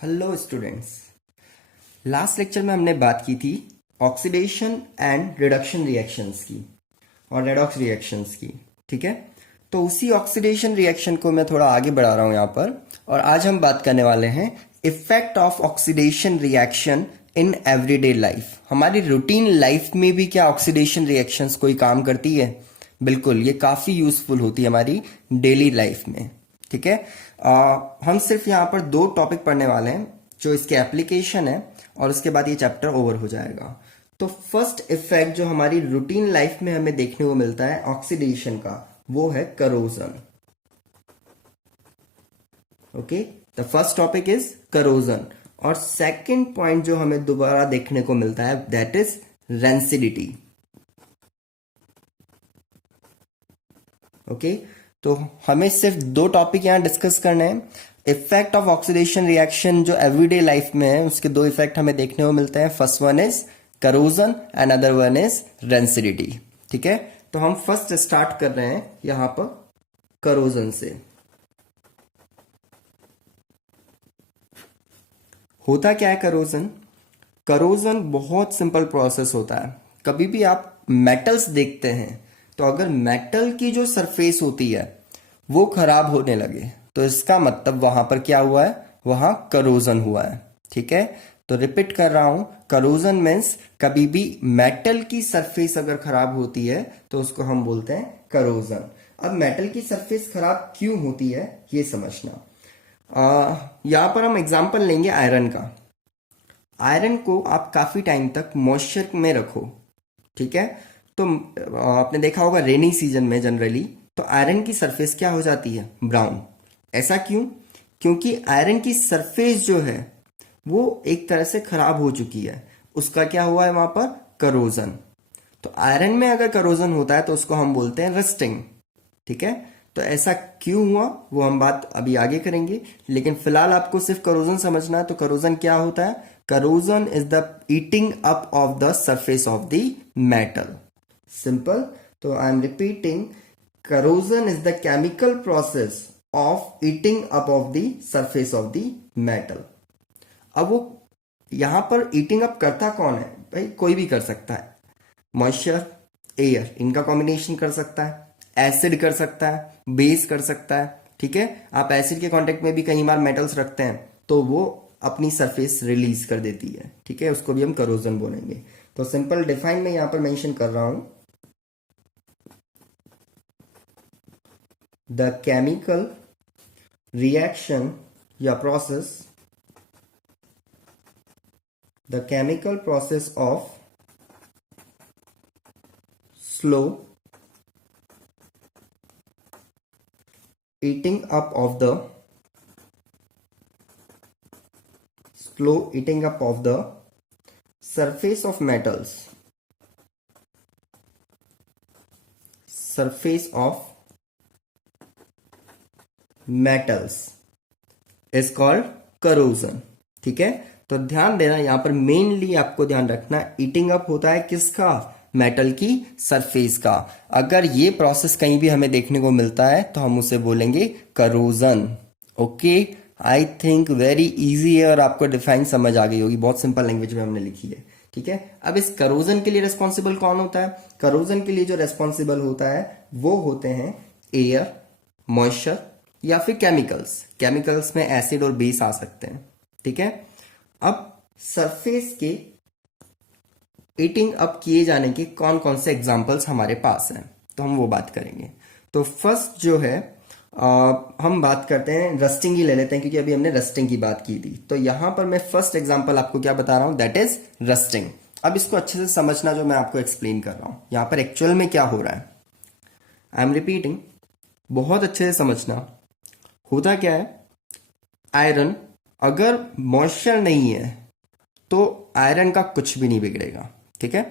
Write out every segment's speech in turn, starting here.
Hello students. Last lecture में हमने बात की थी ऑक्सीडेशन एंड रिडक्शन रिएक्शंस की और रेडॉक्स रिएक्शंस की। ठीक है, तो उसी ऑक्सीडेशन रिएक्शन को मैं थोड़ा आगे बढ़ा रहा हूं यहाँ पर, और आज हम बात करने वाले हैं effect of oxidation reaction in everyday life. हमारी रूटीन लाइफ में भी क्या ऑक्सीडेशन रिएक्शंस कोई काम करती है? बिल्कुल, ये काफ़ी यूजफुल होती है हमारी डेली लाइफ में। ठीक है, हम सिर्फ यहाँ पर दो टॉपिक पढ़ने वाले हैं जो इसके एप्लीकेशन है, और उसके बाद ये चैप्टर ओवर हो जाएगा। तो फर्स्ट इफेक्ट जो हमारी रूटीन लाइफ में हमें देखने को मिलता है ऑक्सीडेशन का, वो है corrosion. Okay, the first topic is corrosion. और सेकंड पॉइंट जो हमें दोबारा देखने को मिलता है दैट इज रेंसिडिटी। ओके, तो हमें सिर्फ दो टॉपिक यहां डिस्कस करने हैं। इफेक्ट ऑफ ऑक्सीडेशन रिएक्शन जो एवरीडे लाइफ में है, उसके दो इफेक्ट हमें देखने को मिलते हैं। First one is corrosion and other one is rancidity. ठीक है, तो हम फर्स्ट स्टार्ट कर रहे हैं यहां पर करोजन से। होता क्या है करोजन? करोजन बहुत सिंपल प्रोसेस होता है। कभी भी आप मेटल्स देखते हैं तो अगर मेटल की जो सरफेस होती है वो खराब होने लगे तो इसका मतलब वहां पर क्या हुआ है? वहां करोजन हुआ है। ठीक है, तो रिपीट कर रहा हूं, करोजन मीन्स कभी भी मेटल की सरफेस अगर खराब होती है तो उसको हम बोलते हैं करोजन। अब मेटल की सरफेस खराब क्यों होती है ये समझना। यहां पर हम एग्जांपल लेंगे आयरन का। आयरन को आप काफी टाइम तक मॉइस्चर में रखो, ठीक है, तो आपने देखा होगा रेनी सीजन में जनरली तो आयरन की सरफेस क्या हो जाती है? ब्राउन। ऐसा क्यों? क्योंकि आयरन की सरफेस जो है वो एक तरह से खराब हो चुकी है, उसका क्या हुआ है वहां पर? करोजन। तो आयरन में अगर करोजन होता है तो उसको हम बोलते हैं रस्टिंग। ठीक है, तो ऐसा क्यों हुआ वो हम बात अभी आगे करेंगे, लेकिन फिलहाल आपको सिर्फ करोजन समझना है। तो करोजन क्या होता है? Corrosion is the eating up of the surface of the metal. Simple, तो I am repeating, corrosion is the chemical process of eating up of the surface of the metal। अब वो यहां पर ईटिंग अप करता कौन है भाई? कोई भी कर सकता है। मॉइस्चर, एयर, इनका कॉम्बिनेशन कर सकता है, एसिड कर सकता है, बेस कर सकता है। ठीक है, आप एसिड के कांटेक्ट में भी कई बार मेटल्स रखते हैं तो वो अपनी सरफेस रिलीज कर देती है। ठीक है, उसको भी हम करोजन बोलेंगे। तो सिंपल डिफाइन में यहां पर मेंशन कर रहा हूं, the chemical reaction या process, the chemical process of slow eating up of the surface of metals, is called corrosion. ठीक है, तो ध्यान देना यहां पर मेनली आपको ध्यान रखना, ईटिंग अप होता है किसका? मेटल की सरफेस का। अगर ये प्रोसेस कहीं भी हमें देखने को मिलता है तो हम उसे बोलेंगे corrosion. Okay, I think very easy है और आपको डिफाइन समझ आ गई होगी, बहुत सिंपल लैंग्वेज में हमने लिखी है। ठीक है, अब इस करोजन के लिए रिस्पॉन्सिबल कौन होता है? करोजन के लिए जो रिस्पॉन्सिबल होता है वो होते हैं एयर, मॉइस्चर या फिर केमिकल्स। केमिकल्स में एसिड और बेस आ सकते हैं। ठीक है, अब सरफेस के ईटिंग अप किए जाने के कौन कौन से एग्जांपल्स हमारे पास हैं तो हम वो बात करेंगे। तो फर्स्ट जो है हम बात करते हैं, रस्टिंग ही ले लेते हैं क्योंकि अभी हमने रस्टिंग की बात की थी। तो यहां पर मैं फर्स्ट एग्जांपल आपको क्या बता रहा हूं, दैट इज रस्टिंग। अब इसको अच्छे से समझना जो मैं आपको एक्सप्लेन कर रहा हूं यहां पर एक्चुअल में क्या हो रहा है। आई एम रिपीटिंग, बहुत अच्छे से समझना। होता क्या है, आयरन अगर मॉइस्चर नहीं है तो आयरन का कुछ भी नहीं बिगड़ेगा। ठीक है,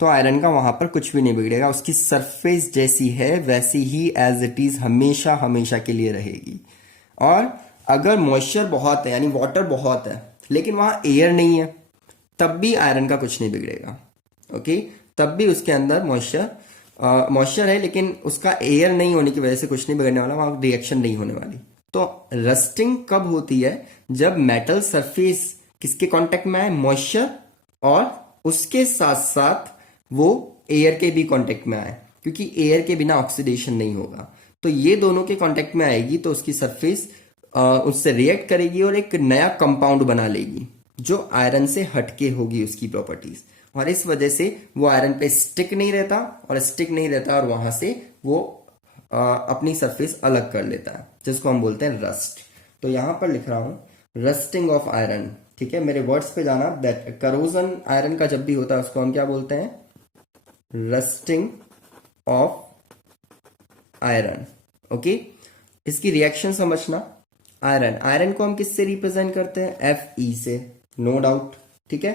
तो आयरन का वहां पर कुछ भी नहीं बिगड़ेगा, उसकी सरफेस जैसी है वैसी ही एज इट इज हमेशा हमेशा के लिए रहेगी। और अगर मॉइस्चर बहुत है यानी वाटर बहुत है लेकिन वहां एयर नहीं है तब भी आयरन का कुछ नहीं बिगड़ेगा। ओके, तब भी उसके अंदर मॉइस्चर है लेकिन उसका एयर नहीं होने की वजह से कुछ नहीं बिगड़ने वाला, वहां रिएक्शन नहीं होने वाली। तो रस्टिंग कब होती है? जब मेटल सरफेस किसके कांटेक्ट में आए? मॉइस्चर, और उसके साथ साथ वो एयर के भी कांटेक्ट में आए, क्योंकि एयर के बिना ऑक्सीडेशन नहीं होगा। तो ये दोनों के कांटेक्ट में आएगी तो उसकी सरफेस उससे रिएक्ट करेगी और एक नया कंपाउंड बना लेगी जो आयरन से हटके होगी उसकी प्रॉपर्टीज, और इस वजह से वो आयरन पे स्टिक नहीं रहता, और वहां से वो अपनी सरफेस अलग कर लेता है, जिसको हम बोलते हैं रस्ट। तो यहां पर लिख रहा हूं रस्टिंग ऑफ आयरन। ठीक है, मेरे वर्ड्स पे जाना। दैट करोजन आयरन का जब भी होता है उसको हम क्या बोलते हैं? Rusting of iron. ओके, इसकी रिएक्शन समझना। आयरन को हम किससे रिप्रेजेंट करते हैं? Fe से, नो डाउट। ठीक है,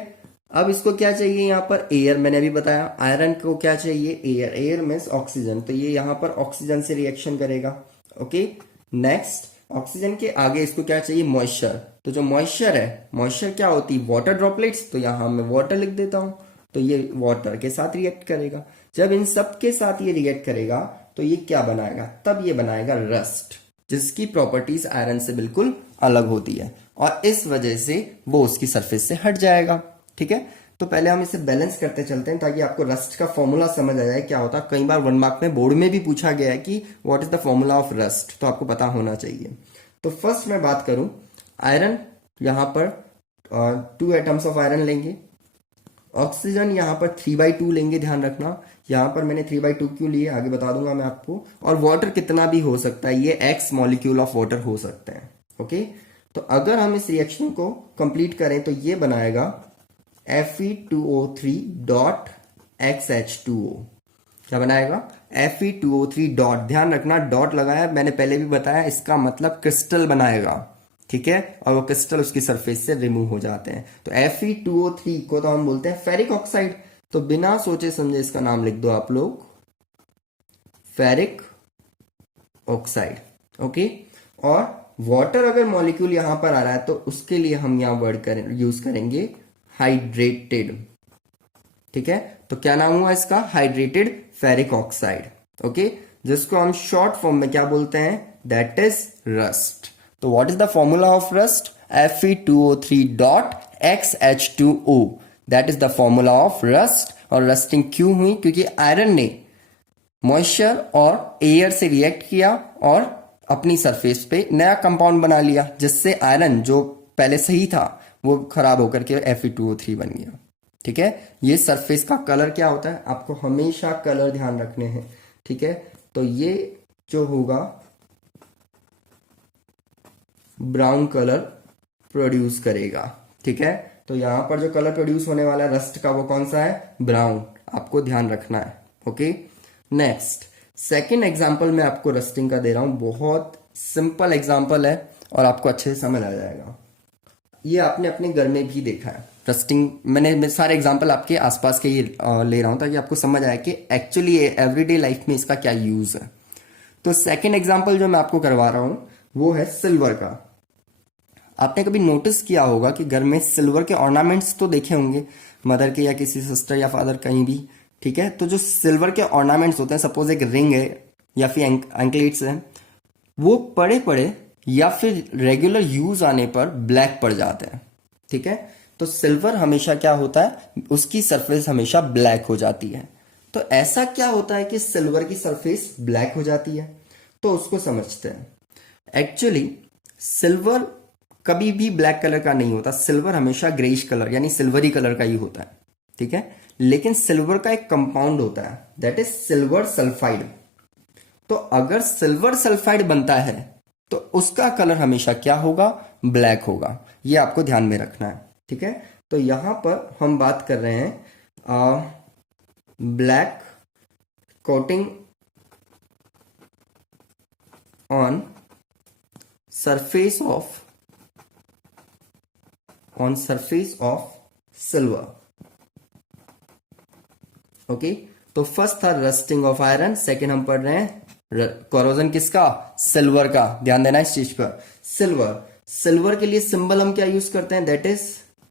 अब इसको क्या चाहिए यहाँ पर? एयर। मैंने अभी बताया आयरन को क्या चाहिए? एयर। एयर मीन्स ऑक्सीजन, तो ये यहाँ पर ऑक्सीजन से रिएक्शन करेगा। ओके, नेक्स्ट, ऑक्सीजन के आगे इसको क्या चाहिए? मॉइस्चर। तो जो मॉइस्चर है, मॉइस्चर क्या होती है? Water droplets. तो यहाँ मैं वाटर लिख देता हूं, तो ये वाटर के साथ रिएक्ट करेगा। जब इन सब के साथ ये रिएक्ट करेगा तो ये क्या बनाएगा? तब ये बनाएगा रस्ट, जिसकी प्रॉपर्टीज आयरन से बिल्कुल अलग होती है, और इस वजह से वो उसकी सरफेस से हट जाएगा। ठीक है, तो पहले हम इसे बैलेंस करते चलते हैं ताकि आपको रस्ट का फॉर्मूला समझ आ जाए क्या होता है। कई बार 1 मार्क में बोर्ड में भी पूछा गया है कि what is the formula of rust, तो आपको पता होना चाहिए। तो फर्स्ट मैं बात करूं आयरन, यहां पर 2 एटम्स ऑफ आयरन लेंगे। ऑक्सीजन यहाँ पर 3/2 लेंगे, ध्यान रखना। यहाँ पर मैंने 3/2 क्यों लिए आगे बता दूंगा मैं आपको। और वाटर कितना भी हो सकता है, ये X मॉलिक्यूल ऑफ वाटर हो सकते हैं। ओके, तो अगर हम इस रिएक्शन को कंप्लीट करें तो ये बनाएगा Fe2O3 डॉट XH2O। क्या बनाएगा? Fe2O3 डॉट, ध्यान रखना डॉट लगाया, मैंने पहले भी बताया, इसका मतलब क्रिस्टल बनाएगा। ठीक है, और वो क्रिस्टल उसकी सरफेस से रिमूव हो जाते हैं। तो Fe2O3 को तो हम बोलते हैं फेरिक ऑक्साइड। तो बिना सोचे समझे इसका नाम लिख दो आप लोग, फेरिक ऑक्साइड। ओके, और वाटर अगर मॉलिक्यूल यहां पर आ रहा है तो उसके लिए हम यहां वर्ड यूज करेंगे हाइड्रेटेड। ठीक है, तो क्या नाम हुआ इसका? Hydrated ferric oxide. ओके, जिसको हम शॉर्ट फॉर्म में क्या बोलते हैं? That is rust. तो what is the formula of rust? Fe2O3 dot XH2O, that is the formula of rust. और रस्टिंग क्यों हुई? क्योंकि आयरन ने मॉइस्चर और एयर से रिएक्ट किया और अपनी सरफेस पे नया कंपाउंड बना लिया, जिससे आयरन जो पहले सही था वो खराब होकर के Fe2O3 बन गया। ठीक है, ये सरफेस का कलर क्या होता है? आपको हमेशा कलर ध्यान रखने हैं। ठीक है, तो ये जो होगा ब्राउन कलर प्रोड्यूस करेगा। ठीक है, तो यहां पर जो कलर प्रोड्यूस होने वाला है रस्ट का, वो कौन सा है? ब्राउन। आपको ध्यान रखना है। ओके, नेक्स्ट सेकेंड एग्जाम्पल मैं आपको रस्टिंग का दे रहा हूं। बहुत सिंपल एग्जाम्पल है और आपको अच्छे से समझ आ जाएगा। ये आपने अपने घर में भी देखा है रस्टिंग। मैं सारे एग्जाम्पल आपके आसपास के ही ले रहा हूं ताकि आपको समझ आए कि एक्चुअली एवरीडे लाइफ में इसका क्या यूज है। तो सेकेंड एग्जाम्पल जो मैं आपको करवा रहा हूं वो है सिल्वर का। आपने कभी नोटिस किया होगा कि घर में सिल्वर के ऑर्नामेंट्स तो देखे होंगे, मदर के या किसी सिस्टर या फादर कहीं भी। ठीक है, तो जो सिल्वर के ऑर्नामेंट्स होते हैं, सपोज एक रिंग है या फिर एंकलेट्स है, वो पड़े पड़े या फिर रेगुलर यूज आने पर ब्लैक पड़ जाते हैं। ठीक है, तो सिल्वर हमेशा क्या होता है? उसकी सरफेस हमेशा ब्लैक हो जाती है। तो ऐसा क्या होता है कि सिल्वर की सरफेस ब्लैक हो जाती है? तो उसको समझते हैं। एक्चुअली सिल्वर कभी भी ब्लैक कलर का नहीं होता। सिल्वर हमेशा ग्रेइश कलर यानी सिल्वरी कलर का ही होता है। ठीक है, लेकिन सिल्वर का एक कंपाउंड होता है, दैट इज सिल्वर सल्फाइड। तो अगर सिल्वर सल्फाइड बनता है तो उसका कलर हमेशा क्या होगा? ब्लैक होगा। ये आपको ध्यान में रखना है। ठीक है, तो यहां पर हम बात कर रहे हैं black coating on surface of silver. Okay, तो फर्स्ट था रस्टिंग ऑफ आयरन, सेकेंड हम पढ़ रहे हैं कोरोजन किसका? सिल्वर का। ध्यान देना इस चीज पर। सिल्वर के लिए सिंबल हम क्या यूज करते हैं? That is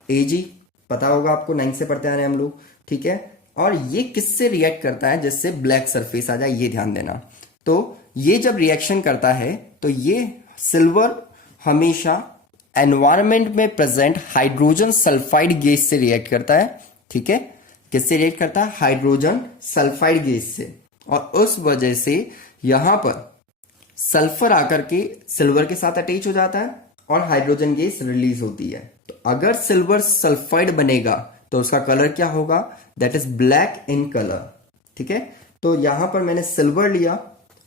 Ag। पता होगा आपको, 9 से पढ़ते आ रहे हैं हम लोग। ठीक है, और ये किससे रिएक्ट करता है जिससे ब्लैक सरफेस आ जाए? ये ध्यान देना। तो ये जब रिएक्शन करता है तो ये सिल्वर हमेशा एनवायरमेंट में प्रेजेंट हाइड्रोजन सल्फाइड गैस से रिएक्ट करता है। ठीक है, किससे रिएक्ट करता है? हाइड्रोजन सल्फाइड गैस से। और उस वजह से यहां पर सल्फर आकर के सिल्वर के साथ अटैच हो जाता है और हाइड्रोजन गैस रिलीज होती है। तो अगर सिल्वर सल्फाइड बनेगा तो उसका कलर क्या होगा? That is black in colour. ठीक है, तो यहां पर मैंने सिल्वर लिया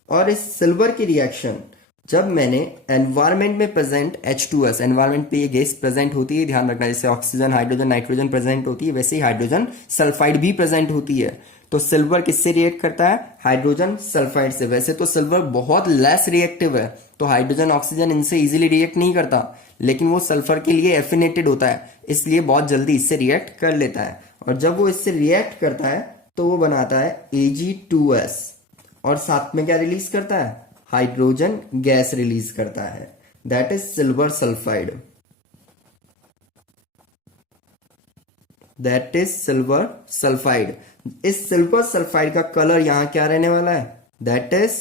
और इस सिल्वर की रिएक्शन जब मैंने एनवायरमेंट में प्रेजेंट H2S, एनवायरमेंट पे ये गैस प्रेजेंट होती है, ध्यान रखना, जैसे ऑक्सीजन, हाइड्रोजन, नाइट्रोजन प्रेजेंट होती है, वैसे ही हाइड्रोजन सल्फाइड भी प्रेजेंट होती है। तो सिल्वर किससे रिएक्ट करता है? हाइड्रोजन सल्फाइड से। वैसे तो सिल्वर बहुत लेस रिएक्टिव है, तो हाइड्रोजन ऑक्सीजन इनसे इजीली रिएक्ट नहीं करता, लेकिन वो सल्फर के लिए एफिनेटेड होता है, इसलिए बहुत जल्दी इससे रिएक्ट कर लेता है। और जब वो इससे रिएक्ट करता है तो वो बनाता है Ag2S और साथ में क्या रिलीज करता है? हाइड्रोजन गैस रिलीज करता है, that is silver sulphide. That is silver sulphide. इस सिल्वर सल्फाइड का कलर यहां क्या रहने वाला है? That is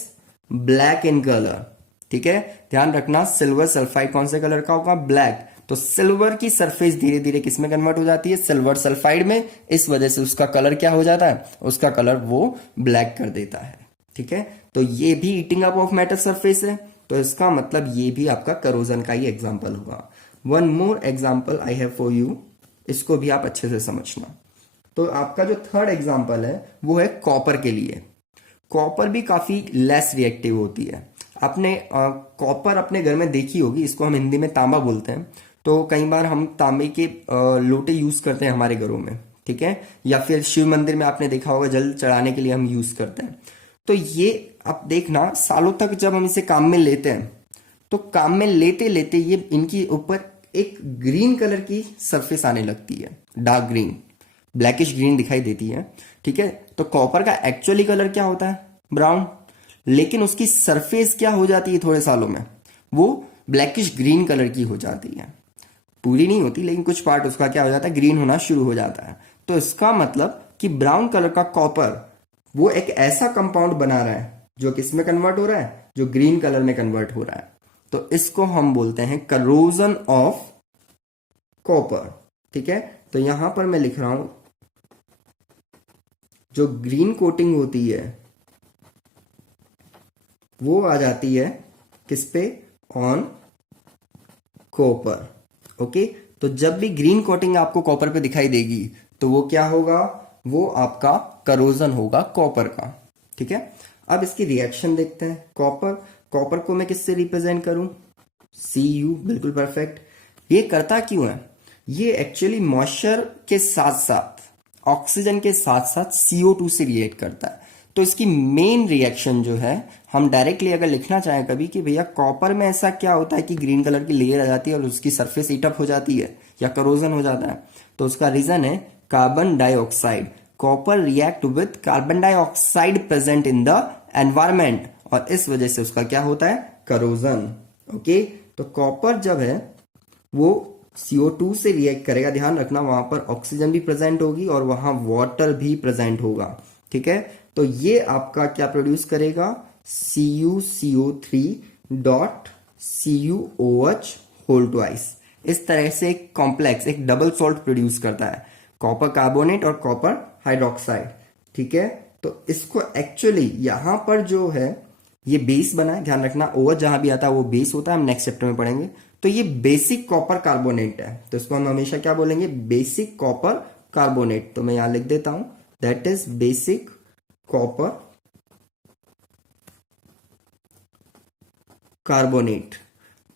black in colour. ठीक है, ध्यान रखना, सिल्वर सल्फाइड कौन से कलर का होगा? ब्लैक। तो सिल्वर की सरफेस धीरे धीरे किस में कन्वर्ट हो जाती है? सिल्वर सल्फाइड में। इस वजह से उसका कलर क्या हो जाता है? उसका कलर वो ब्लैक कर देता है। ठीक है, तो ये भी eating up of metal surface है, तो इसका मतलब ये भी आपका करोजन का ही एग्जाम्पल होगा। One more example I have for you, इसको भी आप अच्छे से समझना। तो आपका जो थर्ड एग्जाम्पल है वो है कॉपर के लिए। कॉपर भी काफी लेस रिएक्टिव होती है। आपने कॉपर अपने घर में देखी होगी, इसको हम हिंदी में तांबा बोलते हैं। तो कई बार हम तांबे के लोटे यूज करते हैं हमारे घरों में। ठीक है, या फिर शिव मंदिर में आपने देखा होगा जल चढ़ाने के लिए हम यूज करते हैं। तो ये आप देखना, सालों तक जब हम इसे काम में लेते हैं तो काम में लेते लेते ये इनकी ऊपर एक ग्रीन कलर की सरफेस आने लगती है, डार्क ग्रीन, ब्लैकिश ग्रीन दिखाई देती है। ठीक है, तो कॉपर का एक्चुअली कलर क्या होता है? ब्राउन। लेकिन उसकी सरफेस क्या हो जाती है थोड़े सालों में? वो ब्लैकिश ग्रीन कलर की हो जाती है। पूरी नहीं होती, लेकिन कुछ पार्ट उसका क्या हो जाता है? ग्रीन होना शुरू हो जाता है। तो इसका मतलब कि ब्राउन कलर का कॉपर वो एक ऐसा कंपाउंड बना रहा है जो किस में कन्वर्ट हो रहा है? जो ग्रीन कलर में कन्वर्ट हो रहा है। तो इसको हम बोलते हैं करोजन ऑफ कॉपर। ठीक है, तो यहां पर मैं लिख रहा हूं, जो ग्रीन कोटिंग होती है वो आ जाती है किस पे? On copper. ओके, तो जब भी ग्रीन कोटिंग आपको कॉपर पे दिखाई देगी तो वो क्या होगा? वो आपका करोजन होगा कॉपर का। ठीक है, अब इसकी रिएक्शन देखते हैं। कॉपर को मैं किससे रिप्रेजेंट करूं? Cu, बिल्कुल परफेक्ट। ये करता क्यों है? ये एक्चुअली मॉइस्चर के साथ साथ, ऑक्सीजन के साथ साथ CO2 से रिएक्ट करता है। तो इसकी मेन रिएक्शन जो है, हम डायरेक्टली अगर लिखना चाहें कभी कि भैया कॉपर में ऐसा क्या होता है कि ग्रीन कलर की लेयर आ जाती है और उसकी सरफेस हीटअप हो जाती है या करोजन हो जाता है, तो उसका रीजन है carbon dioxide. Copper react with carbon dioxide present in the environment और इस वजह से उसका क्या होता है? करोजन। ओके, तो कॉपर जब है वो CO2 से रिएक्ट करेगा, ध्यान रखना वहां पर ऑक्सीजन भी प्रेजेंट होगी और वहां वाटर भी प्रेजेंट होगा। ठीक है, तो ये आपका क्या प्रोड्यूस करेगा? CuCO3 dot CuOH whole twice. इस तरह से एक कॉम्प्लेक्स, एक डबल सॉल्ट प्रोड्यूस करता है, कॉपर कार्बोनेट और कॉपर हाइड्रोक्साइड। ठीक है, तो इसको एक्चुअली यहां पर जो है ये बेस बना है, ध्यान रखना OH जहां भी आता है वो बेस होता है, हम नेक्स्ट चैप्टर में पढ़ेंगे। तो ये बेसिक कॉपर कार्बोनेट है, तो इसको हम हमेशा क्या बोलेंगे? Basic copper carbonate. तो मैं यहां लिख देता हूं, that is basic copper carbonate.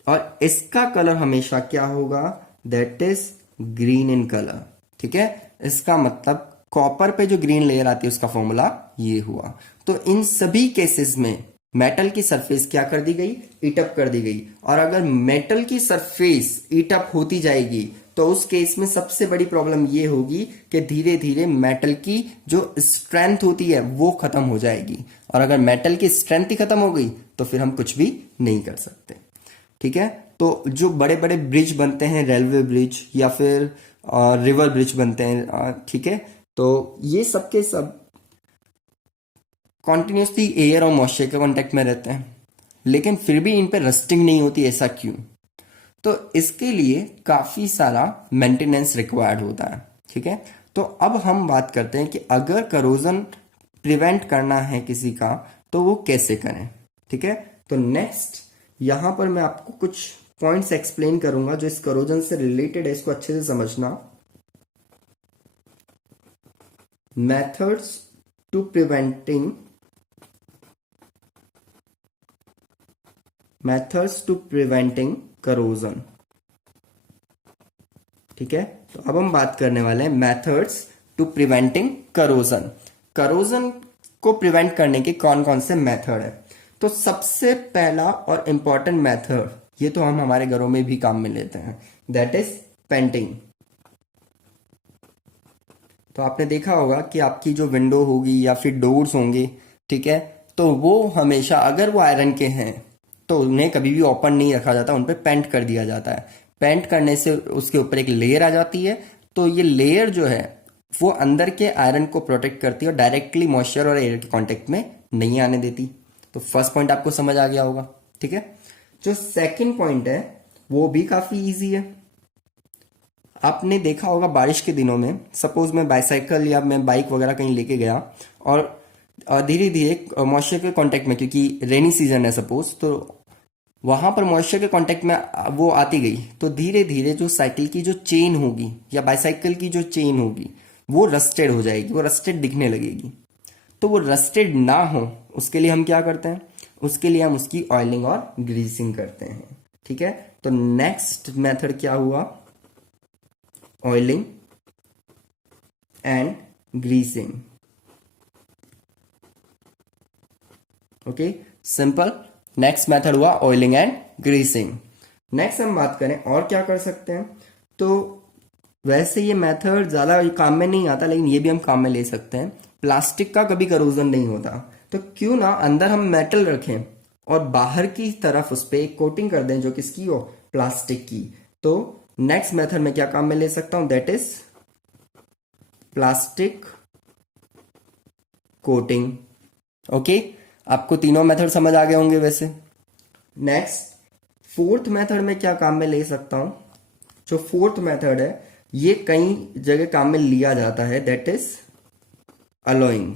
और इसका कलर हमेशा क्या होगा? That is green in colour. ठीक है, इसका मतलब कॉपर पे जो ग्रीन लेयर आती है उसका फॉर्मूला ये हुआ। तो इन सभी केसेस में मेटल की सरफेस क्या कर दी गई? ईटअप कर दी गई। और अगर मेटल की सरफेस ईटअप होती जाएगी तो उस केस में सबसे बड़ी प्रॉब्लम ये होगी कि धीरे धीरे मेटल की जो स्ट्रेंथ होती है वो खत्म हो जाएगी। और अगर मेटल की स्ट्रेंथ ही खत्म हो गई तो फिर हम कुछ भी नहीं कर सकते। ठीक है, तो जो बड़े बड़े ब्रिज बनते हैं, रेलवे ब्रिज या फिर रिवर ब्रिज बनते हैं, ठीक है, तो ये सब के सब कॉन्टिन्यूसली एयर और मॉइस्चर के कांटेक्ट में रहते हैं। लेकिन फिर भी इन पे रस्टिंग नहीं होती, ऐसा क्यों? तो इसके लिए काफी सारा मेंटेनेंस रिक्वायर्ड होता है। ठीक है, तो अब हम बात करते हैं कि अगर करोजन प्रिवेंट करना है किसी का तो वो कैसे करें। ठीक है, तो नेक्स्ट यहां पर मैं आपको कुछ पॉइंट्स एक्सप्लेन करूंगा जो इस करोजन से रिलेटेड है, इसको अच्छे से समझना। Methods to preventing corrosion. ठीक है, तो अब हम बात करने वाले हैं methods to preventing corrosion. Corrosion को प्रिवेंट करने के कौन कौन से मेथड है? तो सबसे पहला और इंपॉर्टेंट मेथड, ये तो हम हमारे घरों में भी काम में लेते हैं, दैट इज पेंटिंग। तो आपने देखा होगा कि आपकी जो विंडो होगी या फिर डोर्स होंगे, ठीक है, तो वो हमेशा अगर वो आयरन के हैं तो उन्हें कभी भी ओपन नहीं रखा जाता, उन पर पेंट कर दिया जाता है। पेंट करने से उसके ऊपर एक लेयर आ जाती है, तो ये लेयर जो है वो अंदर के आयरन को प्रोटेक्ट करती है और डायरेक्टली मॉइस्चर और एयर के कांटेक्ट में नहीं आने देती। तो फर्स्ट पॉइंट आपको समझ आ गया होगा। ठीक है, जो सेकंड पॉइंट है वो भी काफी इजी है। आपने देखा होगा बारिश के दिनों में, सपोज मैं बाइसाइकिल या मैं बाइक वगैरह कहीं लेके गया और धीरे धीरे मॉइस्चर के कांटेक्ट में, क्योंकि रेनी सीजन है सपोज, तो वहां पर मॉइस्चर के कांटेक्ट में वो आती गई, तो धीरे धीरे जो साइकिल की जो चेन होगी या बाइसाइकिल की जो चेन होगी वो रस्टेड हो जाएगी, वो रस्टेड दिखने लगेगी। तो वो रस्टेड ना हो उसके लिए हम क्या करते हैं? उसके लिए हम उसकी ऑयलिंग और ग्रीसिंग करते हैं। ठीक है, तो नेक्स्ट मेथड क्या हुआ? Oiling and greasing. Okay, simple. Next method हुआ ऑयलिंग एंड ग्रीसिंग। नेक्स्ट हम बात करें और क्या कर सकते हैं, तो वैसे ये मेथड ज्यादा काम में नहीं आता, लेकिन ये भी हम काम में ले सकते हैं। प्लास्टिक का कभी करोजन नहीं होता, तो क्यों ना अंदर हम मेटल रखें और बाहर की तरफ उस पर एक कोटिंग कर दें जो किसकी हो? प्लास्टिक की। तो नेक्स्ट मेथड में क्या काम में ले सकता हूं? That is plastic coating. Okay, आपको तीनों मेथड समझ आ गए होंगे वैसे। नेक्स्ट फोर्थ मेथड में क्या काम में ले सकता हूं? जो फोर्थ मेथड है ये कई जगह काम में लिया जाता है, दैट इज अलॉइंग।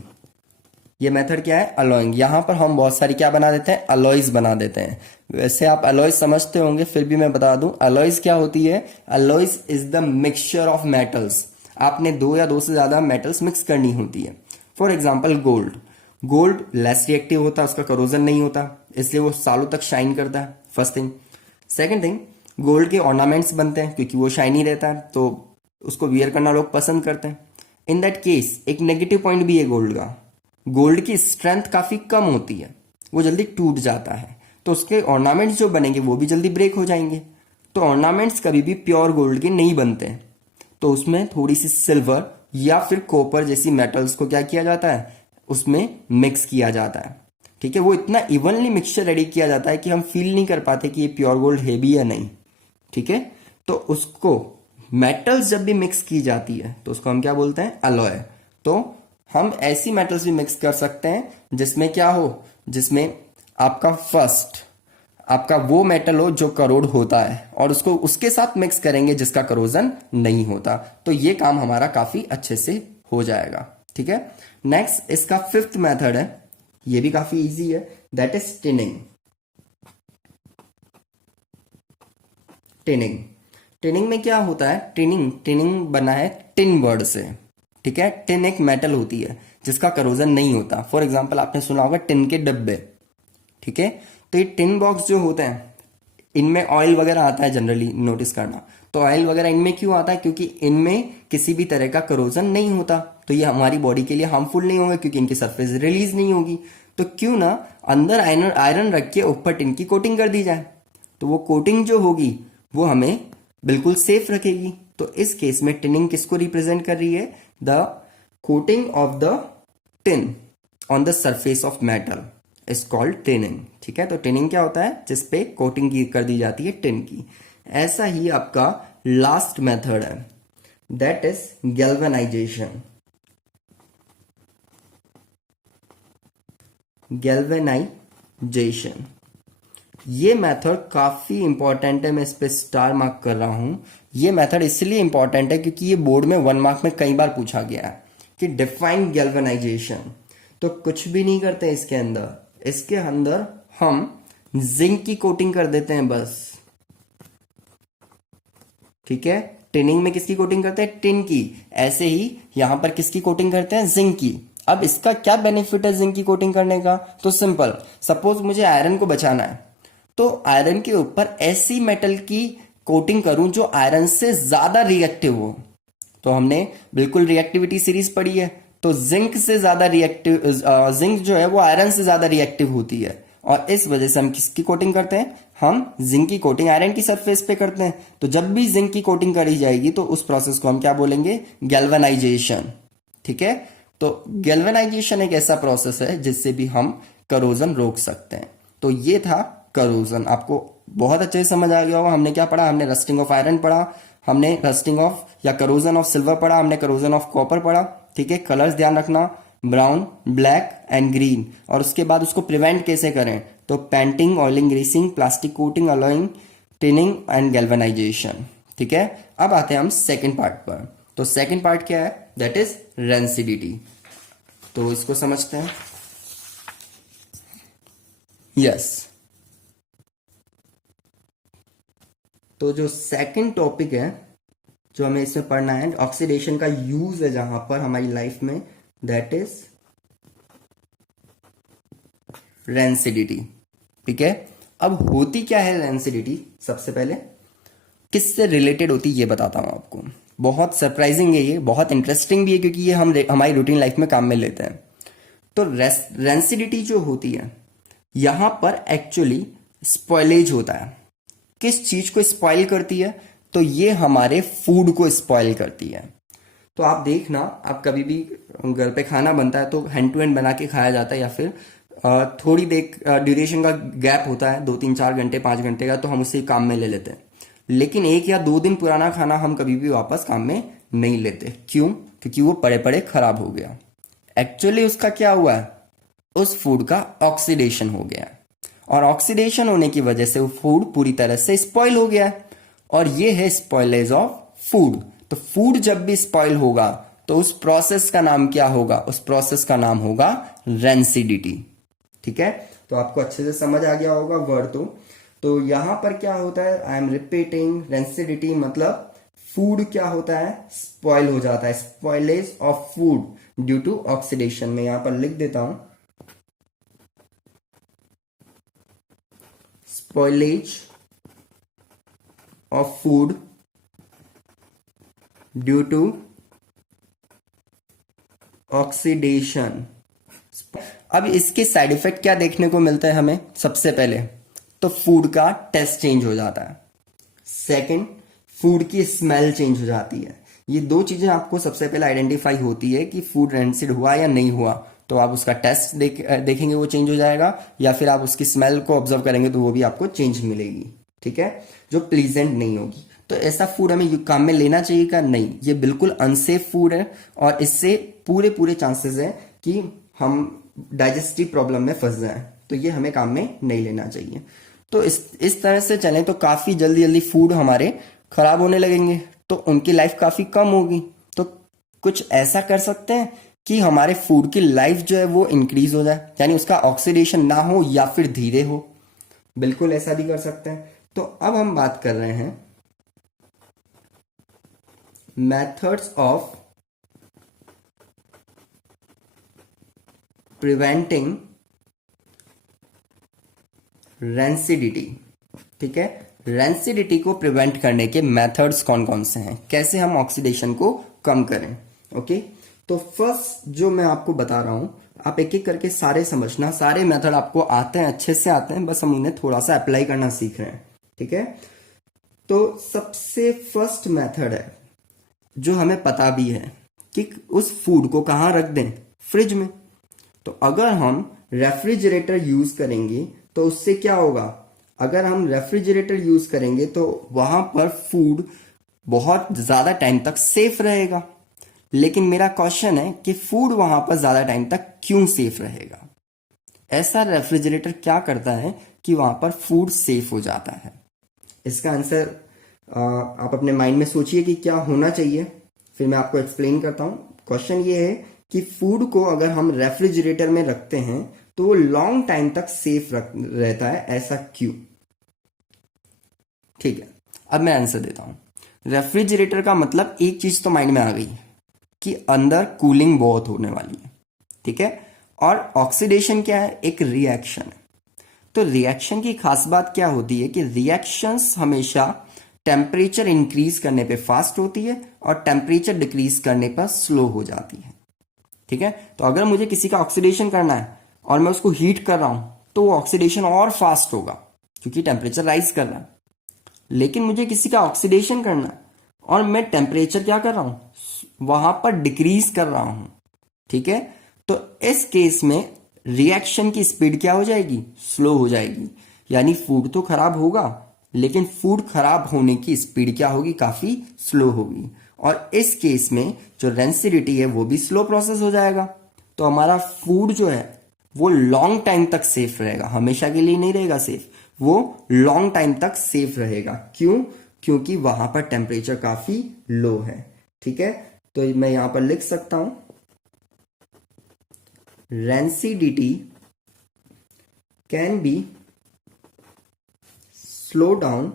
ये मेथड क्या है? अलॉइंग। यहां पर हम बहुत सारी क्या बना देते हैं? अलॉयज बना देते हैं। वैसे आप अलॉयज समझते होंगे, फिर भी मैं बता दूं अलॉयज क्या होती है। Alloys is the mixture of metals. आपने दो या दो से ज्यादा मेटल्स मिक्स करनी होती है। For example gold. Gold less reactive होता है, उसका करोजन नहीं होता, इसलिए वो सालों तक शाइन करता है। First thing. Second thing, gold के ऑर्नामेंट्स बनते हैं क्योंकि वो शाइनी रहता है, तो उसको वियर करना लोग पसंद करते हैं। इन दैट केस एक नेगेटिव पॉइंट भी है गोल्ड का। गोल्ड की स्ट्रेंथ काफी कम होती है, वो जल्दी टूट जाता है, तो उसके ऑर्नामेंट्स जो बनेंगे वो भी जल्दी ब्रेक हो जाएंगे। तो ऑर्नामेंट्स कभी भी प्योर गोल्ड के नहीं बनते हैं, तो उसमें थोड़ी सी सिल्वर या फिर कॉपर जैसी मेटल्स को क्या किया जाता है? उसमें मिक्स किया जाता है। ठीक है, वो इतना इवनली मिक्सचर रेडी किया जाता है कि हम फील नहीं कर पाते कि ये प्योर गोल्ड है भी या नहीं। ठीक है, तो उसको मेटल्स जब भी मिक्स की जाती है तो उसको हम क्या बोलते हैं? अलॉय। तो हम ऐसी मेटल्स भी मिक्स कर सकते हैं जिसमें क्या हो? जिसमें आपका वो मेटल हो जो करोड होता है, और उसको उसके साथ मिक्स करेंगे जिसका करोजन नहीं होता, तो ये काम हमारा काफी अच्छे से हो जाएगा। ठीक है, नेक्स्ट इसका फिफ्थ मेथड है, ये भी काफी इजी है, that is tinning. Tinning tinning में क्या होता है? टिनिंग बना है टिन वर्ड से। ठीक है, टिन एक मेटल होती है जिसका करोजन नहीं होता। फॉर एग्जाम्पल आपने सुना होगा टिन के डब्बे। ठीक है, तो ये टिन बॉक्स जो होते हैं इनमें ऑयल वगैरह आता है, जनरली नोटिस करना। तो ऑयल वगैरह इनमें क्यों आता है? क्योंकि इनमें किसी भी तरह का करोजन नहीं होता, तो ये हमारी बॉडी के लिए हार्मफुल नहीं होगा क्योंकि इनकी सरफेस रिलीज नहीं होगी। तो क्यों ना अंदर आयरन रख के ऊपर टिन की कोटिंग कर दी जाए, तो वो कोटिंग जो होगी वो हमें बिल्कुल सेफ रखेगी। तो इस केस में टिनिंग किसको रिप्रेजेंट कर रही है? The coating of the tin on the surface of metal is called tinning. ठीक है, तो टिनिंग क्या होता है? जिसपे कोटिंग कर दी जाती है टिन की। ऐसा ही आपका लास्ट मेथड है, दैट इज गैल्वेनाइजेशन। गैल्वेनाइजेशन ये मेथड काफी इंपॉर्टेंट है, मैं इस पे स्टार मार्क कर रहा हूं। ये मेथड इसलिए इंपॉर्टेंट है क्योंकि ये बोर्ड में 1 मार्क में कई बार पूछा गया है कि डिफाइन गैल्वेनाइजेशन। तो कुछ भी नहीं करते इसके अंदर हम जिंक की कोटिंग कर देते हैं बस। ठीक है, टिनिंग में किसकी कोटिंग करते हैं? टिन की। ऐसे ही यहां पर किसकी कोटिंग करते हैं? जिंक की। अब इसका क्या बेनिफिट है जिंक की कोटिंग करने का? तो सिंपल, सपोज मुझे आयरन को बचाना है, तो आयरन के ऊपर ऐसी मेटल की कोटिंग करूं जो आयरन से ज्यादा रिएक्टिव हो। तो हमने बिल्कुल रिएक्टिविटी सीरीज पढ़ी है, तो जिंक से ज्यादा रिएक्टिव, जिंक जो है वो आयरन से ज्यादा रिएक्टिव होती है, और इस वजह से हम किसकी कोटिंग करते हैं? हम जिंक की कोटिंग आयरन की सरफेस पे करते हैं। तो जब भी जिंक की कोटिंग करी जाएगी तो उस प्रोसेस को हम क्या बोलेंगे? गैल्वेनाइजेशन। ठीक है, तो गैल्वेनाइजेशन एक ऐसा प्रोसेस है जिससे भी हम करोजन रोक सकते हैं। तो ये था करोजन। आपको बहुत अच्छे से समझ आ गया होगा। हमने क्या पढ़ा? हमने रस्टिंग ऑफ आयरन पढ़ा, हमने रस्टिंग ऑफ या करोजन ऑफ सिल्वर पढ़ा, हमने करोजन ऑफ कॉपर पढ़ा। ठीक है, कलर्स ध्यान रखना, ब्राउन, ब्लैक एंड ग्रीन। और उसके बाद उसको प्रिवेंट कैसे करें? तो painting, oiling, greasing, plastic coating, alloying, tinning and galvanisation. ठीक है, अब आते हैं हम सेकेंड पार्ट पर। तो सेकेंड पार्ट क्या है? That is rancidity. तो इसको समझते हैं। यस, तो जो सेकंड टॉपिक है जो हमें इसमें पढ़ना है, ऑक्सीडेशन का यूज है जहां पर हमारी लाइफ में, दैट इज रेंसिडिटी। ठीक है, अब होती क्या है रेंसिडिटी? सबसे पहले किससे रिलेटेड होती ये बताता हूं आपको। बहुत सरप्राइजिंग है ये, बहुत इंटरेस्टिंग भी है, क्योंकि ये हम हमारी रूटीन लाइफ में काम में लेते हैं। तो रेंसिडिटी जो होती है, यहां पर एक्चुअली स्पॉइलेज होता है। किस चीज को स्पॉइल करती है? तो ये हमारे फूड को स्पॉइल करती है। तो आप देखना, आप कभी भी घर पे खाना बनता है तो हैंड टू हैंड बना के खाया जाता है, या फिर थोड़ी देर ड्यूरेशन का गैप होता है, 2 3 4 घंटे 5 घंटे का, तो हम उसे काम में ले लेते हैं। लेकिन 1 या 2 दिन पुराना खाना हम कभी भी वापस काम में नहीं लेते। क्यों? क्योंकि वो पड़े पड़े खराब हो गया। एक्चुअली उसका क्या हुआ है? उस फूड का ऑक्सीडेशन हो गया है, और ऑक्सीडेशन होने की वजह से वो फूड पूरी तरह से स्पॉइल हो गया है, और ये है स्पॉइलेज ऑफ फूड। तो फूड जब भी स्पॉइल होगा तो उस प्रोसेस का नाम क्या होगा? उस प्रोसेस का नाम होगा रेंसिडिटी। ठीक है, तो आपको अच्छे से समझ आ गया होगा वर्ड। तो यहां पर क्या होता है? आई एम रिपीटिंग, रेंसिडिटी मतलब फूड क्या होता है? स्पॉइल हो जाता है, spoilage of food due to oxidation. में यहां पर लिख देता हूं, spoilage of food due to oxidation। अब इसके साइड इफेक्ट क्या देखने को मिलता है हमें? सबसे पहले तो फूड का टेस्ट चेंज हो जाता है, सेकंड फूड की स्मेल चेंज हो जाती है। ये 2 चीजें आपको सबसे पहले आइडेंटिफाई होती है कि फूड रेंसिड हुआ या नहीं हुआ। तो आप उसका टेस्ट देखेंगे, वो चेंज हो जाएगा, या फिर आप उसकी स्मेल को ऑब्जर्व करेंगे तो वो भी आपको चेंज मिलेगी। ठीक है, जो प्लीजेंट नहीं होगी। तो ऐसा फूड हमें काम में लेना चाहिए क्या? नहीं, ये बिल्कुल अनसेफ फूड है, और इससे पूरे पूरे चांसेस है कि हम डाइजेस्टिव प्रॉब्लम में फंस जाएं। तो ये हमें काम में नहीं लेना चाहिए। तो इस तरह से चलें तो काफी जल्दी जल्दी फूड हमारे खराब होने लगेंगे, तो उनकी लाइफ काफी कम होगी। तो कुछ ऐसा कर सकते हैं कि हमारे फूड की लाइफ जो है वो इंक्रीज हो जाए, यानी उसका ऑक्सीडेशन ना हो या फिर धीरे हो। बिल्कुल ऐसा भी कर सकते हैं। तो अब हम बात कर रहे हैं मेथड्स ऑफ प्रिवेंटिंग रेंसिडिटी। ठीक है, रेंसिडिटी को प्रिवेंट करने के मेथड्स कौन कौन से हैं, कैसे हम ऑक्सीडेशन को कम करें। ओके, तो फर्स्ट जो मैं आपको बता रहा हूं, आप एक एक करके सारे समझना। सारे मेथड आपको आते हैं, अच्छे से आते हैं, बस हम उन्हें थोड़ा सा अप्लाई करना सीख रहे हैं। ठीक है, तो सबसे फर्स्ट मेथड है जो हमें पता भी है कि उस फूड को कहां रख दें? फ्रिज में। तो अगर हम रेफ्रिजरेटर यूज करेंगे तो उससे क्या होगा? अगर हम रेफ्रिजरेटर यूज करेंगे तो वहां पर फूड बहुत ज्यादा टाइम तक सेफ रहेगा। लेकिन मेरा क्वेश्चन है कि फूड वहां पर ज्यादा टाइम तक क्यों सेफ रहेगा? ऐसा रेफ्रिजरेटर क्या करता है कि वहां पर फूड सेफ हो जाता है। इसका आंसर आप अपने माइंड में सोचिए कि क्या होना चाहिए, फिर मैं आपको एक्सप्लेन करता हूं। क्वेश्चन ये है कि फूड को अगर हम रेफ्रिजरेटर में रखते हैं तो वो लॉन्ग टाइम तक सेफ रहता है, ऐसा क्यों? ठीक है, अब मैं आंसर देता हूं। रेफ्रिजरेटर का मतलब एक चीज तो माइंड में आ गई कि अंदर कूलिंग बहुत होने वाली है, ठीक है। और ऑक्सीडेशन क्या है? एक रिएक्शन है। तो रिएक्शन की खास बात क्या होती है कि रिएक्शंस हमेशा टेम्परेचर इंक्रीज करने पे फास्ट होती है और टेम्परेचर डिक्रीज करने पर स्लो हो जाती है, ठीक है। तो अगर मुझे किसी का ऑक्सीडेशन करना है और मैं उसको हीट कर रहा हूं तो वो ऑक्सीडेशन और फास्ट होगा क्योंकि टेम्परेचर राइज कर रहा है। लेकिन मुझे किसी का ऑक्सीडेशन करना है और मैं टेम्परेचर क्या कर रहा हूं, वहां पर डिक्रीज कर रहा हूं, ठीक है। तो इस केस में रिएक्शन की स्पीड क्या हो जाएगी? स्लो हो जाएगी। यानी फूड तो खराब होगा लेकिन फूड खराब होने की स्पीड क्या होगी? काफी स्लो होगी। और इस केस में जो रेंसिडिटी है वो भी स्लो प्रोसेस हो जाएगा। तो हमारा फूड जो है वो लॉन्ग टाइम तक सेफ रहेगा, हमेशा के लिए नहीं रहेगा सेफ, वो लॉन्ग टाइम तक सेफ रहेगा। क्यों? क्योंकि वहां पर टेम्परेचर काफी लो है, ठीक है। तो मैं यहां पर लिख सकता हूं rancidity can be slowed down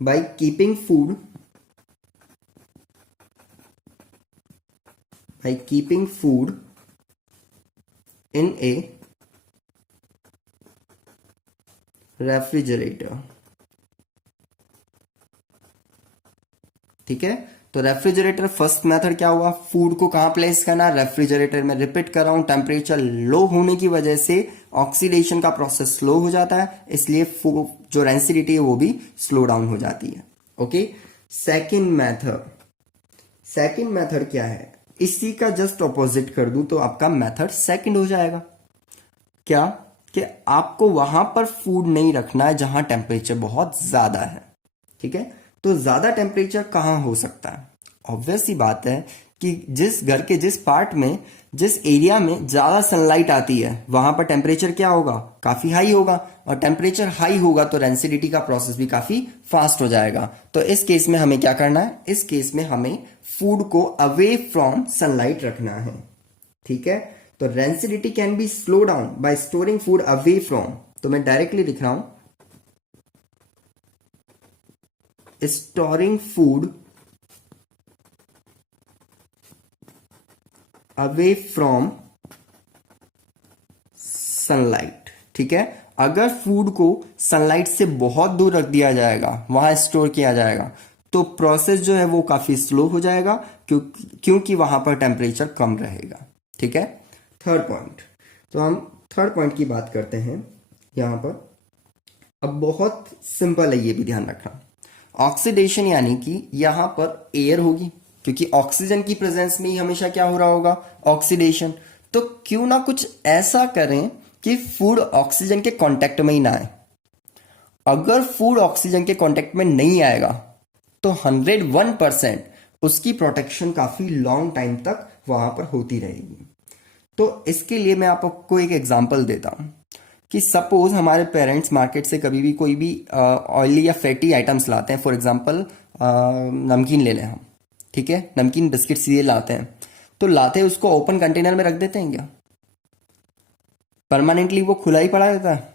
by keeping food in a refrigerator, ठीक है। तो रेफ्रिजरेटर फर्स्ट मेथड क्या हुआ? फूड को कहां प्लेस करना? रेफ्रिजरेटर में। रिपीट कर रहा हूं, टेम्परेचर लो होने की वजह से ऑक्सीडेशन का प्रोसेस स्लो हो जाता है, इसलिए जो रेंसिडिटी है वो भी स्लो डाउन हो जाती है। ओके, सेकेंड मेथड क्या है? इसी का जस्ट ऑपोजिट कर दूं तो आपका मेथड सेकंड हो जाएगा। क्या? कि आपको वहां पर फूड नहीं रखना है जहां टेम्परेचर बहुत ज्यादा है, ठीक है। तो ज्यादा टेम्परेचर कहां हो सकता है? ऑब्वियस सी बात है कि जिस घर के जिस पार्ट में, जिस एरिया में ज्यादा सनलाइट आती है वहां पर टेम्परेचर क्या होगा? काफी हाई होगा। और टेम्परेचर हाई होगा तो रेंसिडिटी का प्रोसेस भी काफी फास्ट हो जाएगा। तो इस केस में हमें क्या करना है? इस केस में हमें फूड को अवे फ्रॉम सनलाइट रखना है, ठीक है। तो rancidity can be slow down by storing food away from, तो मैं डायरेक्टली लिख रहा हूं storing food away from sunlight, ठीक है। अगर फूड को सनलाइट से बहुत दूर रख दिया जाएगा, वहां स्टोर किया जाएगा, तो प्रोसेस जो है वो काफी स्लो हो जाएगा क्योंकि वहां पर टेम्परेचर कम रहेगा, ठीक है। थर्ड पॉइंट, तो हम थर्ड पॉइंट की बात करते हैं यहां पर। अब बहुत सिंपल है, ये भी ध्यान रखना। ऑक्सीडेशन यानी कि यहां पर एयर होगी क्योंकि ऑक्सीजन की प्रेजेंस में ही हमेशा क्या हो रहा होगा? ऑक्सीडेशन। तो क्यों ना कुछ ऐसा करें कि फूड ऑक्सीजन के कांटेक्ट में ही ना आए। अगर फूड ऑक्सीजन के कांटेक्ट में नहीं आएगा तो 101% उसकी प्रोटेक्शन काफी लॉन्ग टाइम तक वहां पर होती रहेगी। तो इसके लिए मैं आपको एक एग्जांपल देता हूं कि सपोज हमारे पेरेंट्स मार्केट से कभी भी कोई भी ऑयली या फैटी आइटम्स लाते हैं। फॉर एग्जांपल नमकीन ले लें हम, ठीक है। नमकीन बिस्किट्स ये लाते हैं, तो लाते हैं उसको ओपन कंटेनर में रख देते हैं क्या? परमानेंटली वो खुला ही पड़ा रहता है,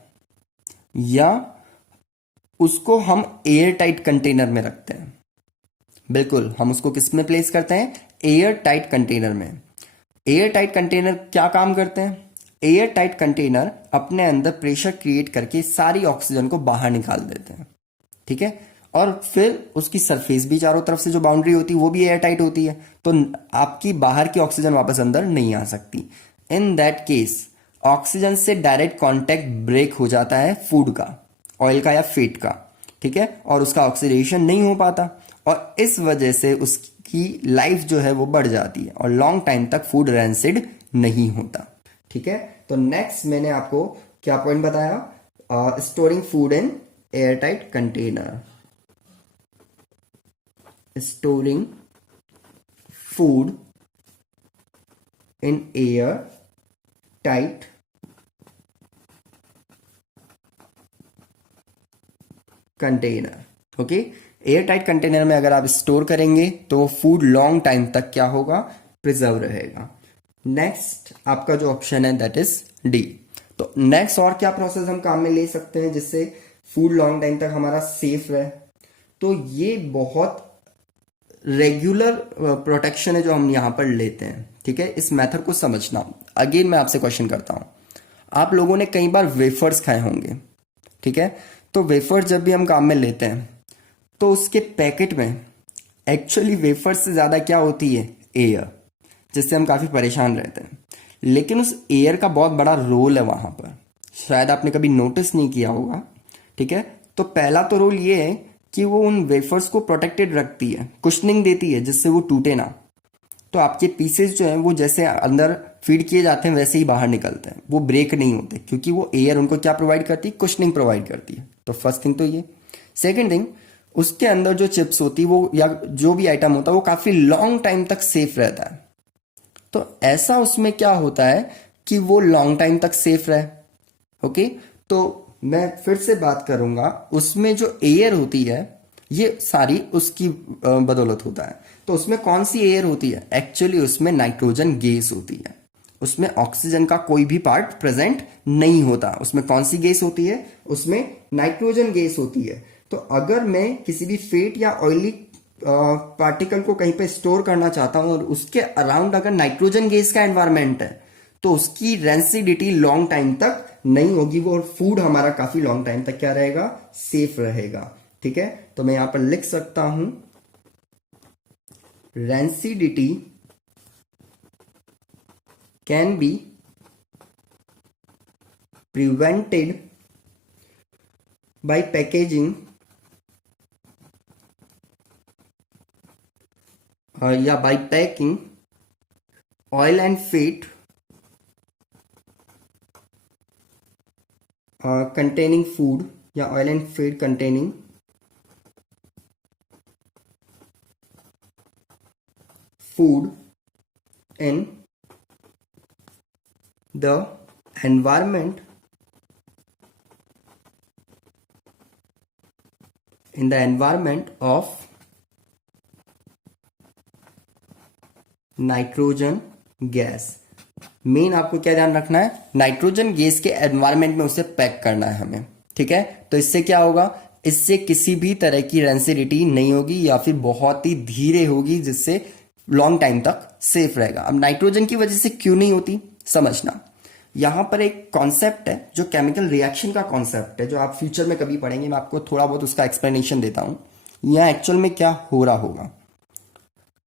या उसको हम एयर टाइट कंटेनर में रखते हैं? बिल्कुल, हम उसको किस में प्लेस करते हैं? एयर टाइट कंटेनर में। एयर टाइट कंटेनर क्या काम करते हैं? एयर टाइट कंटेनर अपने अंदर प्रेशर क्रिएट करके सारी ऑक्सीजन को बाहर निकाल देते हैं, ठीक है। और फिर उसकी सरफेस भी चारों तरफ से जो बाउंड्री होती है वो भी एयर टाइट होती है, तो आपकी बाहर की ऑक्सीजन वापस अंदर नहीं आ सकती। इन दैट केस ऑक्सीजन से डायरेक्ट कांटेक्ट ब्रेक हो जाता है फूड का, ऑयल का या फैट का, ठीक है। और उसका ऑक्सीडेशन नहीं हो पाता और इस वजह से उसकी लाइफ जो है वो बढ़ जाती है और लॉन्ग टाइम तक फूड रैंसिड नहीं होता, ठीक है। तो नेक्स्ट मैंने आपको क्या पॉइंट बताया? Storing food in air tight container. Storing food in air tight container. Okay, air tight container में अगर आप स्टोर करेंगे तो फूड लॉन्ग टाइम तक क्या होगा, प्रिजर्व रहेगा। नेक्स्ट आपका जो ऑप्शन है दैट इज डी। तो नेक्स्ट और क्या प्रोसेस हम काम में ले सकते हैं जिससे फूड लॉन्ग टाइम तक हमारा सेफ रहे। तो ये बहुत रेगुलर प्रोटेक्शन है जो हम यहां पर लेते हैं। ठीक है, इस मेथड को समझना। अगेन मैं आपसे क्वेश्चन करता हूं, आप लोगों ने कई बार वेफर्स खाए होंगे। ठीक है, तो वेफर्स जब भी हम काम में लेते हैं तो उसके पैकेट में एक्चुअली वेफर्स से ज्यादा क्या होती है, एयर, जिससे हम काफी परेशान रहते हैं। लेकिन उस एयर का बहुत बड़ा रोल है वहां पर, शायद आपने कभी नोटिस नहीं किया होगा। ठीक है, तो पहला तो रोल ये है कि वो उन वेफर्स को प्रोटेक्टेड रखती है, कुशनिंग देती है जिससे वो टूटे ना। तो आपके पीसेस जो हैं वो जैसे अंदर फीड किए जाते हैं वैसे ही बाहर निकलते हैं, वो ब्रेक नहीं होते क्योंकि वो एयर उनको क्या प्रोवाइड करती है, कुशनिंग प्रोवाइड करती है। तो फर्स्ट थिंग तो ये। सेकंड थिंग, उसके अंदर जो चिप्स होती है वो या जो भी आइटम होता है वो काफी लॉन्ग टाइम तक सेफ रहता है। तो ऐसा उसमें क्या होता है कि वो लॉन्ग टाइम तक सेफ रहे। ओके, तो मैं फिर से बात करूंगा, उसमें जो एयर होती है ये सारी उसकी बदौलत होता है। तो उसमें कौन सी एयर होती है, एक्चुअली उसमें नाइट्रोजन गैस होती है, उसमें ऑक्सीजन का कोई भी पार्ट प्रेजेंट नहीं होता। उसमें कौन सी गैस होती है, उसमें नाइट्रोजन गैस होती है। तो अगर मैं किसी भी फेट या ऑयली पार्टिकल को कहीं पे स्टोर करना चाहता हूं और उसके अराउंड अगर नाइट्रोजन गैस का एनवायरमेंट है तो उसकी रेंसिडिटी लॉन्ग टाइम तक नहीं होगी, वो फूड हमारा काफी लॉन्ग टाइम तक क्या रहेगा, सेफ रहेगा। ठीक है, तो मैं यहां पर लिख सकता हूं rancidity can be prevented by packaging या by packing oil and fat containing food या oil and fat containing food in the environment of nitrogen gas. Main आपको क्या ध्यान रखना है, नाइट्रोजन गैस के एनवायरनमेंट में उसे पैक करना है हमें। ठीक है, तो इससे क्या होगा, इससे किसी भी तरह की रेंसिडिटी नहीं होगी या फिर बहुत ही धीरे होगी जिससे लॉन्ग टाइम तक सेफ रहेगा। अब नाइट्रोजन की वजह से क्यों नहीं होती समझना। यहां पर एक कॉन्सेप्ट है जो केमिकल रिएक्शन का कॉन्सेप्ट है, जो आप फ्यूचर में कभी पढ़ेंगे, मैं आपको थोड़ा बहुत उसका एक्सप्लेनेशन देता हूं। यहां एक्चुअल में क्या हो रहा होगा,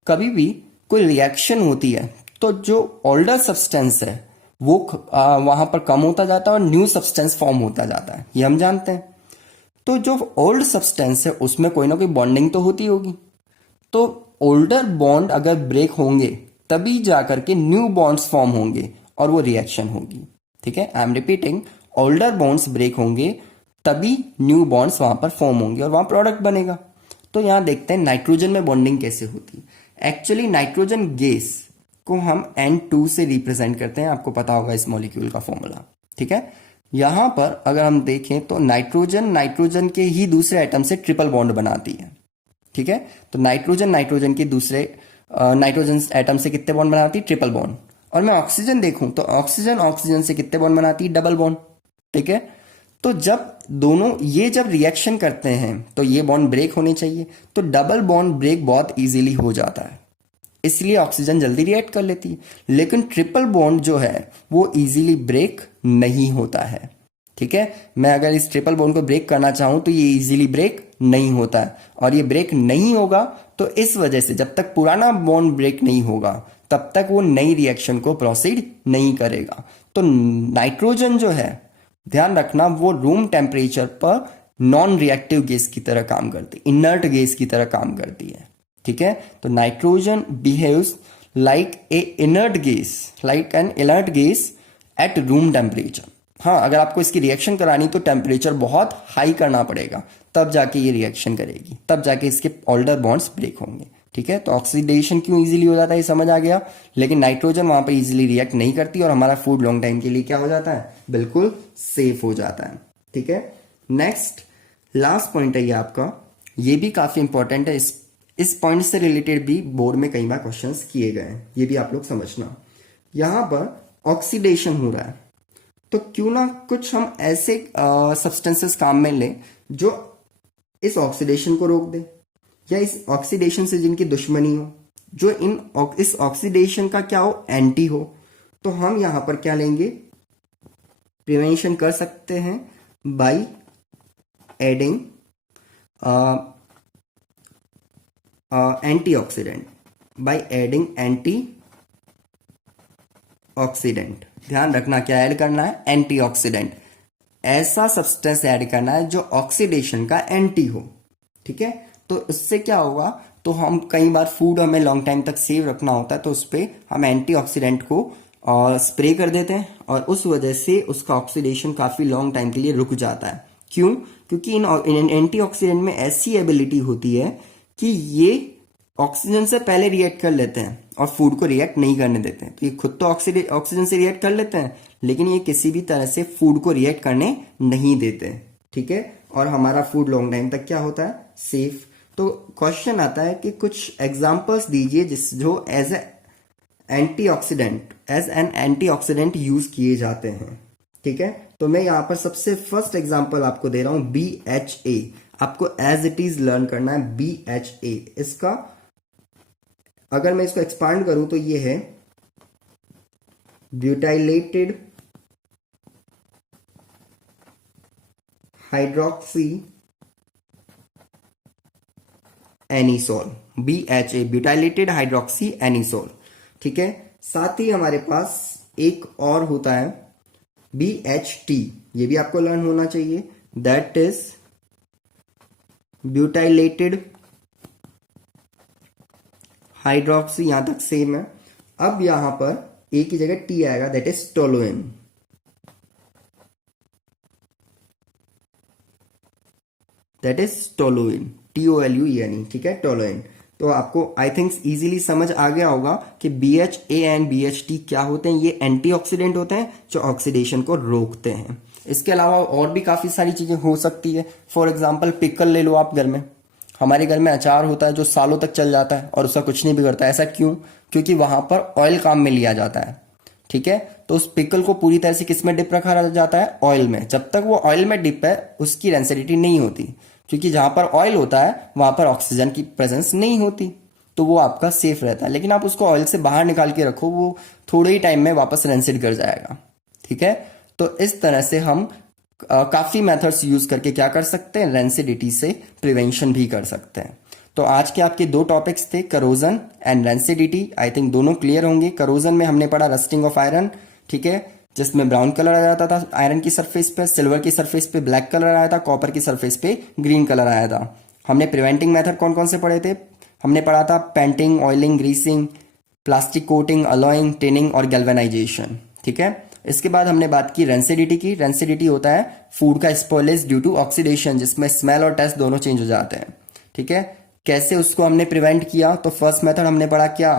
कभी भी कोई रिएक्शन होती है तो जो ओल्डर सब्सटेंस है वो वहां पर कम होता जाता है और न्यू सब्सटेंस फॉर्म होता जाता है, ये हम जानते हैं। तो जो ओल्ड सब्सटेंस है उसमें कोई ना कोई बॉन्डिंग तो होती होगी, तो ओल्डर बॉन्ड अगर ब्रेक होंगे तभी जाकर के न्यू बॉन्ड्स फॉर्म होंगे और वो रिएक्शन होगी। ठीक है, I am repeating, older bonds break होंगे तभी न्यू बॉन्ड्स वहां पर फॉर्म होंगे और वहां प्रोडक्ट बनेगा। तो यहां देखते हैं नाइट्रोजन में बॉन्डिंग कैसे होती है। एक्चुअली नाइट्रोजन गैस को हम N2 से रिप्रेजेंट करते हैं, आपको पता होगा इस मॉलिक्यूल का फॉर्मूला। ठीक है, यहां पर अगर हम देखें तो नाइट्रोजन के ही दूसरे एटम से ट्रिपल बॉन्ड बनाती है। ठीक है, तो नाइट्रोजन के दूसरे नाइट्रोजन एटम से कितने बॉन्ड बनाती है, ट्रिपल बॉन्ड। और मैं ऑक्सीजन देखूं तो ऑक्सीजन से कितने बॉन्ड बनाती है, डबल बॉन्ड। ठीक है, तो जब दोनों ये जब रिएक्शन करते हैं तो ये बॉन्ड ब्रेक होने चाहिए, तो डबल बॉन्ड ब्रेक बहुत इजीली हो जाता है, इसलिए ऑक्सीजन जल्दी रिएक्ट कर लेती है। लेकिन ट्रिपल बॉन्ड जो है वो इजीली ब्रेक नहीं होता है। ठीक है, मैं अगर इस ट्रिपल बॉन्ड को ब्रेक करना चाहूं तो ये इजीली ब्रेक नहीं होता है, और ये ब्रेक नहीं होगा तो इस वजह से जब तक पुराना बॉन्ड ब्रेक नहीं होगा तब तक वो नई रिएक्शन को प्रोसीड नहीं करेगा। तो नाइट्रोजन जो है, ध्यान रखना, वो रूम टेम्परेचर पर नॉन रिएक्टिव गैस की तरह काम करती है, इनर्ट गैस की तरह काम करती है। ठीक है, तो nitrogen behaves like an inert gas at room temperature. हाँ, अगर आपको इसकी रिएक्शन करानी तो टेम्परेचर बहुत हाई करना पड़ेगा, तब जाके ये रिएक्शन करेगी, तब जाके इसके ओल्डर बॉन्ड्स ब्रेक होंगे। ठीक है, तो ऑक्सीडेशन क्यों इजीली हो जाता है ये समझ आ गया। लेकिन नाइट्रोजन वहां पर इजीली रिएक्ट नहीं करती और हमारा फूड लॉन्ग टाइम के लिए क्या हो जाता है, बिल्कुल सेफ हो जाता है। ठीक है, नेक्स्ट लास्ट पॉइंट है ये आपका, ये भी काफी इंपॉर्टेंट है। इस पॉइंट से रिलेटेड भी बोर्ड में कई बार क्वेश्चंस किए गए हैं, ये भी आप लोग समझना। यहां पर ऑक्सीडेशन हो रहा है, तो क्यों ना कुछ हम ऐसे सब्सटेंसेस काम में लें जो इस ऑक्सीडेशन को रोक दे, या इस ऑक्सीडेशन से जिनकी दुश्मनी हो, जो इस ऑक्सीडेशन का क्या हो, एंटी हो। तो हम यहां पर क्या लेंगे, प्रिवेंशन कर सकते हैं by adding antioxidant, by adding antioxidant. ध्यान रखना क्या ऐड करना है, एंटीऑक्सीडेंट। ऐसा सब्सटेंस ऐड करना है जो ऑक्सीडेशन का एंटी हो। ठीक है, तो इससे क्या होगा, तो हम कई बार फूड हमें लॉन्ग टाइम तक सेव रखना होता है, तो उस पर हम एंटीऑक्सीडेंट को स्प्रे कर देते हैं और उस वजह से उसका ऑक्सीडेशन काफी लॉन्ग टाइम के लिए रुक जाता है। क्यों, क्योंकि इन एंटीऑक्सीडेंट में ऐसी एबिलिटी होती है कि ये ऑक्सीजन से पहले रिएक्ट कर लेते हैं और फूड को रिएक्ट नहीं करने देते हैं। तो ये खुद तो ऑक्सीजन से रिएक्ट कर लेते हैं, लेकिन ये किसी भी तरह से फूड को रिएक्ट करने नहीं देते। ठीक है, और हमारा फूड लॉन्ग टाइम तक क्या होता है, सेफ। तो क्वेश्चन आता है कि कुछ एग्जांपल्स दीजिए जो एज एन एंटीऑक्सीडेंट यूज किए जाते हैं। ठीक है, तो मैं यहां पर सबसे फर्स्ट एग्जांपल आपको दे रहा हूं BHA। आपको एज इट इज लर्न करना है BHA। इसका अगर मैं इसको एक्सपांड करूं तो ये है butylated hydroxy anisole, BHA, butylated hydroxy anisole. ठीक है, साथ ही हमारे पास एक और होता है BHT, ये भी आपको लर्न होना चाहिए, दैट इज ब्यूटाइलेटेड हाइड्रोक्सी। यहां तक सेम है। अब यहां पर एक ही जगह T आएगा, that is toluene. That is toluene, TOLUEN। ठीक है, टोलुइन। तो आपको आई थिंक इजीली समझ आ गया होगा कि BHA एंड BHT क्या होते हैं। ये एंटीऑक्सीडेंट होते हैं जो ऑक्सीडेशन को रोकते हैं। इसके अलावा और भी काफी सारी चीजें हो सकती है। फॉर एग्जाम्पल पिकल ले लो आप घर में। हमारे घर में अचार होता है जो सालों तक चल जाता है और उसका कुछ नहीं बिगड़ता। ऐसा क्यों, क्योंकि वहां पर ऑयल काम में लिया जाता है। ठीक है, तो उस पिकल को पूरी तरह से किस में डिप रखा जाता है, ऑयल में। जब तक वो ऑयल में डिप है उसकी रेंसिडिटी नहीं होती, क्योंकि जहां पर ऑयल होता है वहां पर ऑक्सीजन की प्रेजेंस नहीं होती, तो वो आपका सेफ रहता है। लेकिन आप उसको ऑयल से बाहर निकाल के रखो, वो थोड़े ही टाइम में वापस रेंसिड कर जाएगा। ठीक है, तो इस तरह से हम काफी मेथड्स यूज करके क्या कर सकते हैं, रेंसिडिटी से प्रिवेंशन भी कर सकते हैं। तो आज के आपके दो टॉपिक्स थे, corrosion and rancidity. I think दोनों क्लियर होंगे। करोजन में हमने पढ़ा रस्टिंग ऑफ आयरन, ठीक है, जिसमें ब्राउन कलर आ जाता था आयरन की सरफेस पे, सिल्वर की सरफेस पे ब्लैक कलर आया था, कॉपर की सरफेस पे ग्रीन कलर आया था। हमने प्रिवेंटिंग मेथड कौन कौन से पढ़े थे, हमने पढ़ा था painting, oiling, greasing, plastic coating, alloying, tinning और गैल्वेनाइजेशन। ठीक है, इसके बाद हमने बात की रेंसिडिटी की। रेंसिडिटी होता है फूड का स्पॉइलेज ड्यू टू ऑक्सीडेशन, जिसमें स्मेल और टेस्ट दोनों चेंज हो जाते हैं। ठीक है, कैसे उसको हमने प्रिवेंट किया, तो फर्स्ट मेथड हमने पढ़ा क्या,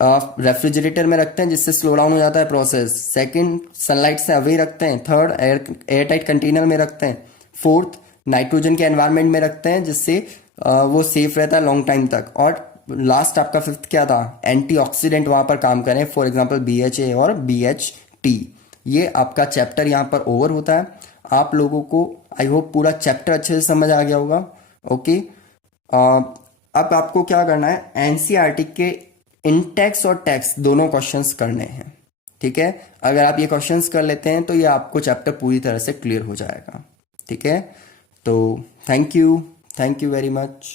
रेफ्रिजरेटर में रखते हैं जिससे स्लो डाउन हो जाता है प्रोसेस। सेकंड, सनलाइट से अवे रखते हैं। थर्ड, एयर टाइट कंटेनर में रखते हैं। फोर्थ, नाइट्रोजन के एनवायरनमेंट में रखते हैं जिससे वो सेफ रहता है लॉन्ग टाइम तक। और लास्ट आपका फिफ्थ क्या था, एंटीऑक्सीडेंट वहां पर काम करें, फॉर एग्जांपल BHA और BHT। ये आपका चैप्टर यहाँ पर ओवर होता है। आप लोगों को आई होप पूरा चैप्टर अच्छे से समझ आ गया होगा। ओके, अब आपको क्या करना है, NCERT के इंटेक्स और टेक्स्ट दोनों क्वेश्चंस करने हैं। ठीक है, अगर आप ये क्वेश्चंस कर लेते हैं तो ये आपको चैप्टर पूरी तरह से क्लियर हो जाएगा। ठीक है, तो थैंक यू वेरी मच।